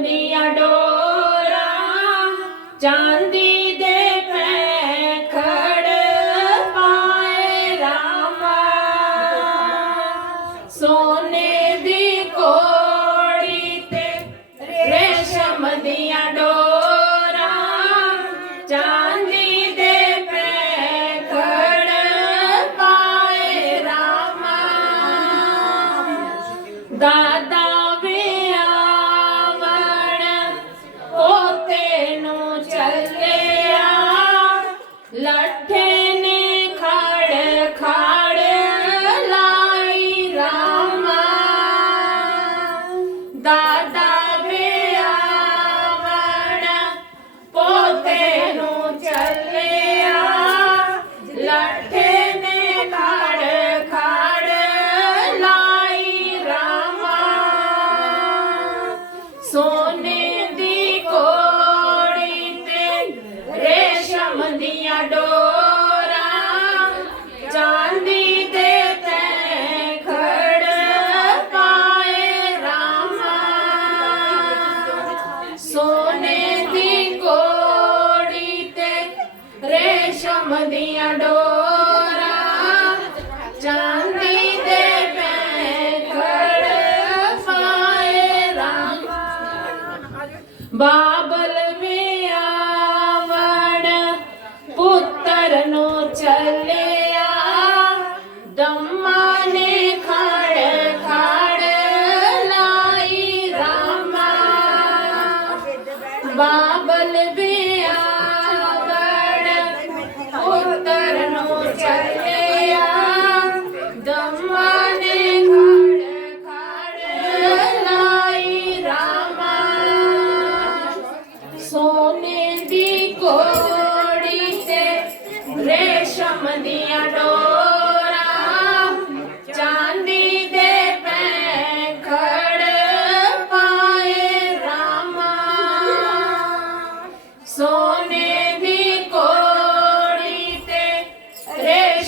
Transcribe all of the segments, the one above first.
ਦੀਆਂ ਡੋਰਾਂ ਚਾਂਦੀ ਦੇ ਪੈਖੜ ਪਾਏ ਰਾਮਾ। ਸੋਨੇ ਦੀ ਕੋੜੀ ਤੇ ਰੇਸ਼ਮ ਦੀਆਂ ਡੋਰਾਂ ਚਾਂਦੀ ਦੇ ਪੈਖੜ ਪਾਏ Rama. ਦਾਦ Bye.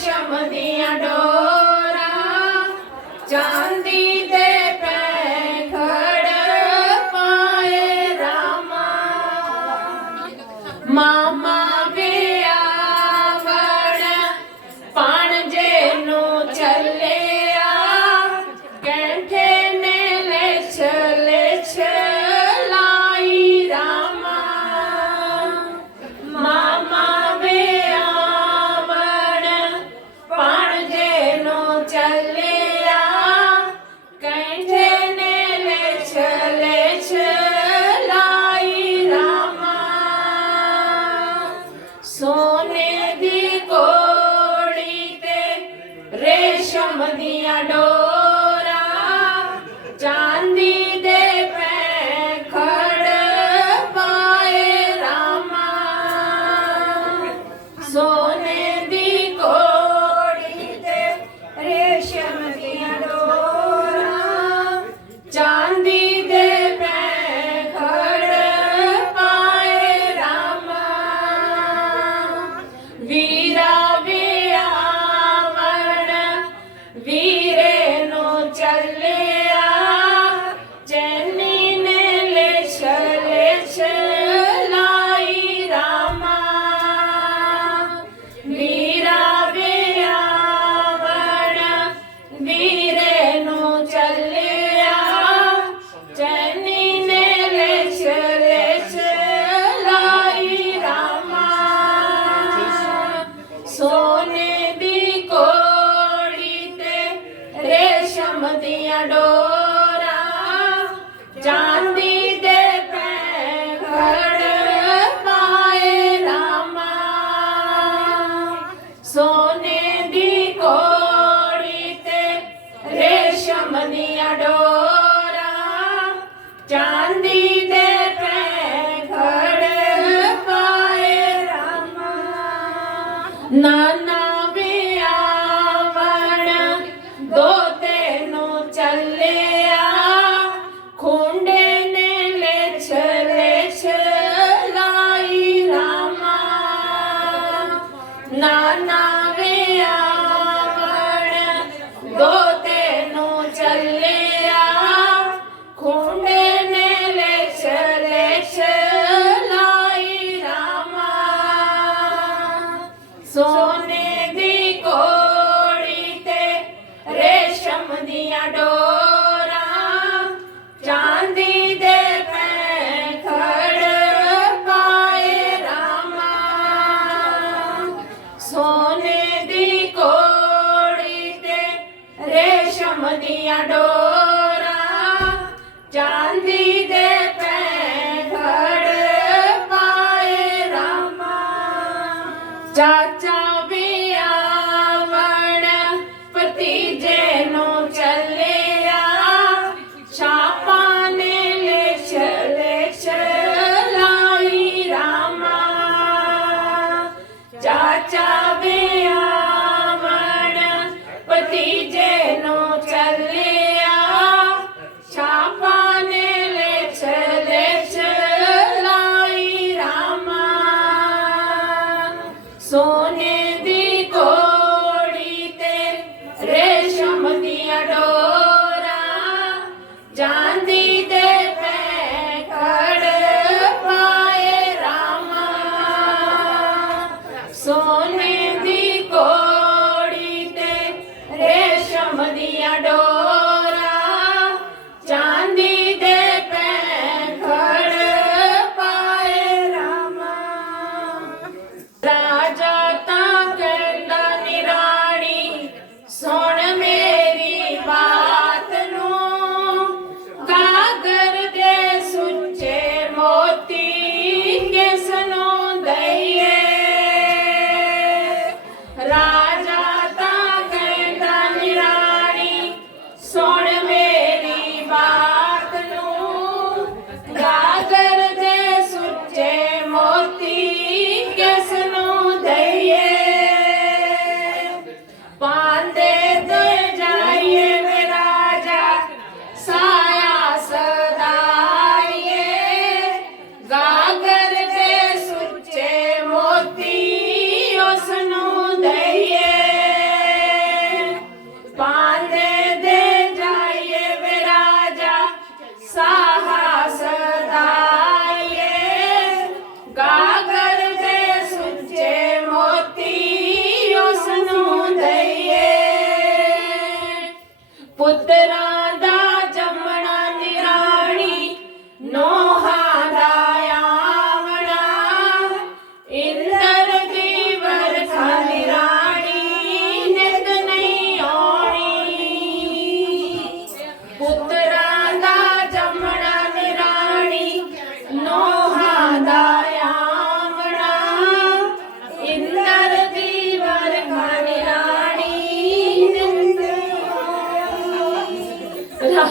I'm Shamadiya Do.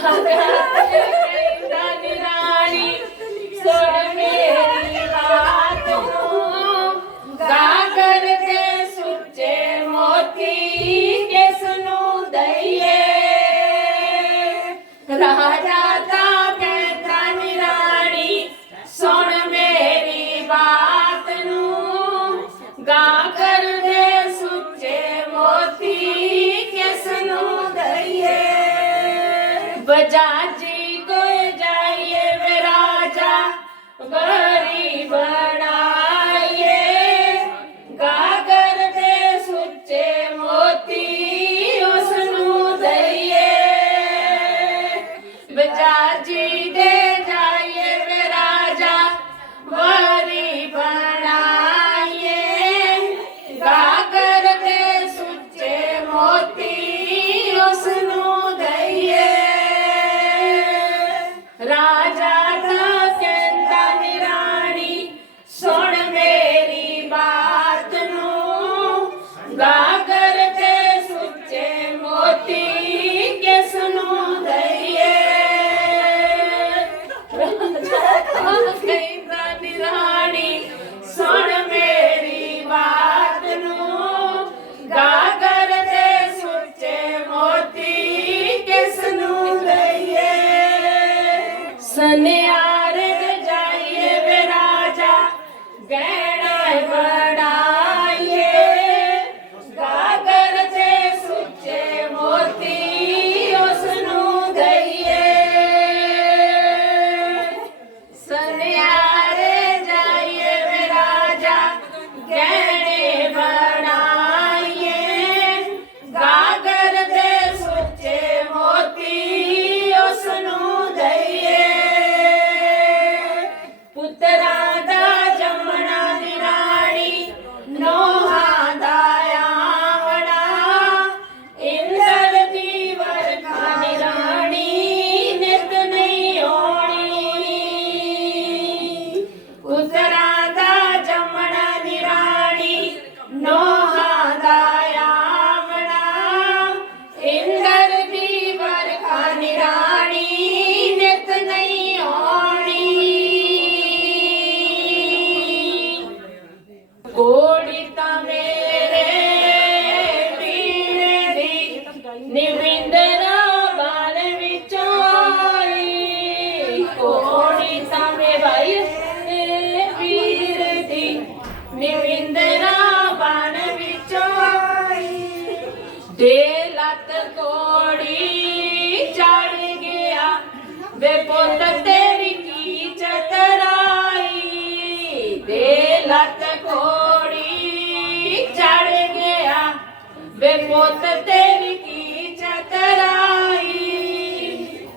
감사합니다. Die.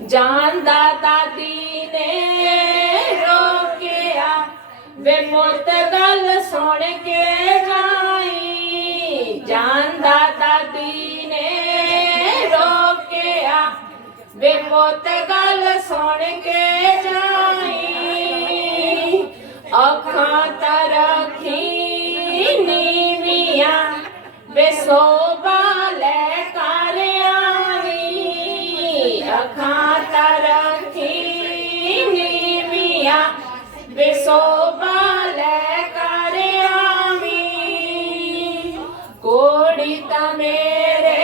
ਜਾਨ ਦਾਤਾ ਦੀਨੇ ਰੋਕਿਆ ਵੇ ਮੋਤ ਗੱਲ ਸੁਣ ਕੇ ਗਾਈ। ਜਾਨ ਦਾਤਾ ਦੀਨੇ ਰੋਕਿਆ ਵੇ ਮੋਤ ਗੱਲ ਸੁਣ ਕੇ ਜਾਈ ਅੱਖਾਂ ਤਰਖੀ ਨੀਵੀਆਂ ਵੇ ਸੋਬ ਅੱਖਾਂ ਤਰਖੀ ਨੀਵੀਆਂ ਬੇਸੋਬਾ ਲੈ ਕਰ ਆਵੀ। ਕੋੜੀ ਤਾਂ ਮੇਰੇ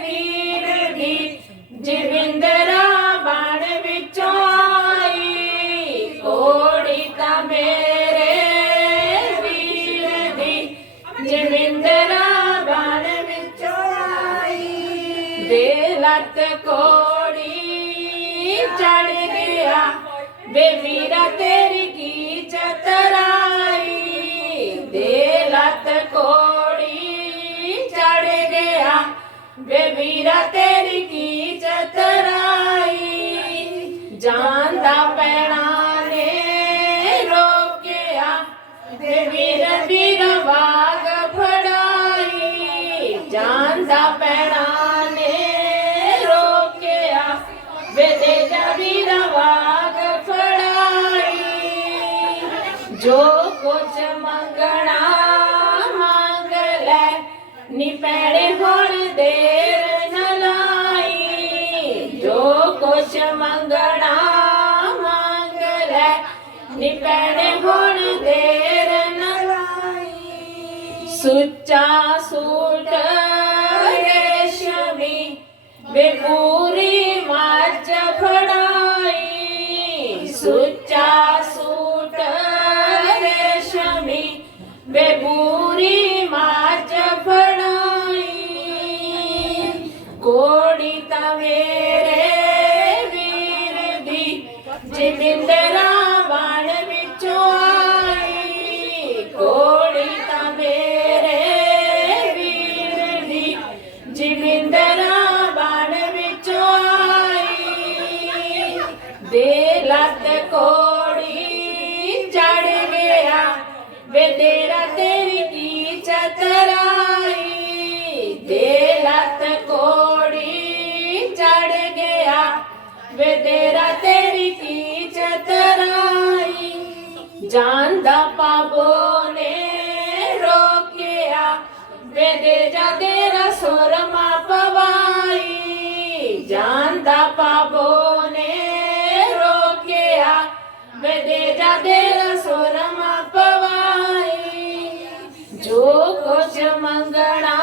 ਵੀਰ ਦੀ ਜਵਿੰਦਰਾ ਬਣ ਵਿੱਚੋਂ ਆਈ। ਕੋੜੀ ਤਾਂ ਮੇਰੇ ਵੀਰ ਦੀ ਜਵਿੰਦਰਾ ਬਣ ਵਿੱਚੋਂ ਆਈ। ਦੇ ਲੱਤ ਕੋੜੀ ਚੜ ਗਿਆ। ਬੇਵੀਰਾ ਤੇਰੀ ਕੀ ਚਤਰਾਈ ਦੇ ਲੱਤ ਕੋੜੀ ਚੜ ਗਿਆ। ਬੇਵੀਰਾ ਤੇਰੀ ਕੀ ਚਤਰਾਈ ਜਾਂਦਾ ਪੈਣਾ ਨੇ ਰੋਕਿਆ। ਦੇਵੀਰ ਵੀਰ ਵਾਗ ਫੜਾਈ। ਜਾਂਦਾ ਪੈਣਾ ਪੈਣੇ ਹੁਣ ਦੇਰ ਨਲਾਈ ਸੁੱਚਾ ਸੂਟ ਰੇਸ਼ਮੀ ਬੇਪੂਰੀ ਮਾਜ ਫੜਾਈ। ਸੁੱਚਾ ਜਾਂਦਾ ਪਾਬੋ ਨੇ ਰੋਕਿਆ। ਵੇਦੇ ਜਾਦੇ ਰਸੋਰਮਾ ਪਵਾਈ ਜਾਂਦਾ ਪਾਬੋ ਨੇ ਰੋਕਿਆ। ਵੇਦੇ ਜਾਦੇ ਰਸੋਰਮਾ ਪਵਾਈ ਜੋ ਕੁਛ ਮੰਗਣਾ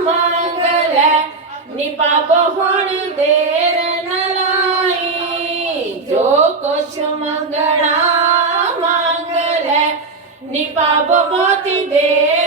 ਮੰਗ ਲੈ। ਨਿਪਾਬੋ ਹੁਣ ਦੇਰ নিপাবতী দেব